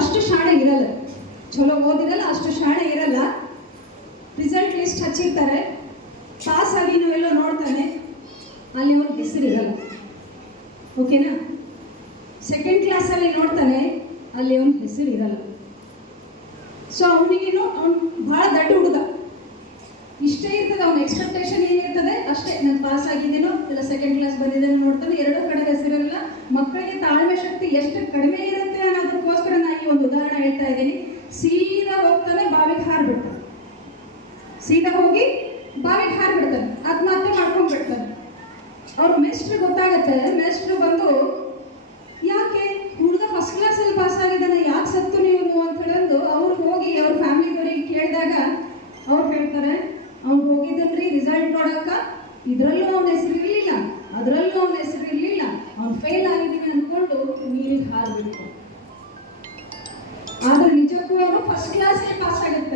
ಅಷ್ಟು ಶಾಣೆ ಇರಲ್ಲ, ಚಲೋ ಓದಿರಲ್ಲ, ಅಷ್ಟು ಶಾಣೆ ಇರಲ್ಲ. ರಿಸಲ್ಟ್ ಲಿಸ್ಟ್ ಹಚ್ಚಿರ್ತಾರೆ, ಪಾಸ್ ಆಗಿ ನಾವೆಲ್ಲ ನೋಡ್ತಾನೆ, ಅಲ್ಲಿ ಅವ್ರ ಹೆಸರು ಇರಲ್ಲ. ಓಕೆನಾ? ಸೆಕೆಂಡ್ ಕ್ಲಾಸಲ್ಲಿ ನೋಡ್ತಾನೆ, ಅಲ್ಲಿ ಅವನ ಹೆಸರು ಇರಲ್ಲ. ಸೊ ಅವನಿಗೇನು ಅವ್ನು ಭಾಳ ದಡ್ಡ ಹುಡುಗ, ಇಷ್ಟೇ ಇರ್ತದೆ ಅವನ ಎಕ್ಸ್ಪೆಕ್ಟೇಷನ್ ಏನಿರ್ತದೆ ಅಷ್ಟೇ. ನಾನು ಪಾಸ್ ಆಗಿದ್ದೀನೋ ಇಲ್ಲ ಸೆಕೆಂಡ್ ಕ್ಲಾಸ್ ಬಂದಿದ್ದೇನೋ ನೋಡ್ತಾನೆ, ಎರಡೂ ಕಡೆ ಹೆಸರಿರಲ್ಲ. ಮಕ್ಕಳಿಗೆ ತಾಳ್ಮೆ ಶಕ್ತಿ ಎಷ್ಟು ಕಡಿಮೆ ಇರುತ್ತೆ ಅನ್ನೋದಕ್ಕೋಸ್ಕರ ನಾನು ಈ ಒಂದು ಉದಾಹರಣೆ ಹೇಳ್ತಾ ಇದ್ದೀನಿ. ಸೀದಾ ಹೋಗ್ತಾನೆ, ಬಾವಿಗೆ ಹಾರ್ಬಿಡ್ತಾನೆ, ಸೀದಾ ಹೋಗಿ ಬಾವಿಗೆ ಹಾರ್ಬಿಡ್ತಾನೆ, ಆತ್ಮಹತ್ಯೆ ಮಾಡ್ಕೊಂಡ್ಬಿಡ್ತಾನೆ. ಅವ್ರ ಮೇಸ್ಟ್ರು ಗೊತ್ತಾಗತ್ತೆ, ಮೇಸ್ಟ್ರು ಬಂದು ಯಾಕೆ ಹುಡುಗ ಫಸ್ಟ್ ಕ್ಲಾಸಲ್ಲಿ ಪಾಸ್ ಆಗಿದ್ದಾನೆ, ಯಾಕೆ ಸತ್ತು ನೀವು ಅಂತ ಹೇಳಂದು ಅವ್ರು ಹೋಗಿ ಅವ್ರ ಫ್ಯಾಮಿಲಿದವ್ರಿಗೆ ಕೇಳಿದಾಗ ಅವ್ರು ಹೇಳ್ತಾರೆ, ಅವ್ನು ಹೋಗಿದ್ದನ್ರಿ ರಿಸಲ್ಟ್ ನೋಡಕ್ಕ, ಇದರಲ್ಲೂ ಅವನ ಹೆಸರು ಇರಲಿಲ್ಲ, ಅದರಲ್ಲೂ ಅವನ ಹೆಸರು ಇರಲಿಲ್ಲ, ಅವ್ನು ಫೇಲ್ ಆಗಿದ್ದೀನಿ ಅಂದ್ಕೊಂಡು ನೀರಿಗೆ ಹಾರ್ಬಿಟ್ಟು. ಆದ್ರೆ ನಿಜಕ್ಕೂ ಅವನು ಫಸ್ಟ್ ಕ್ಲಾಸಲ್ಲಿ ಪಾಸ್ ಆಗಿರ್ತಾನೆ.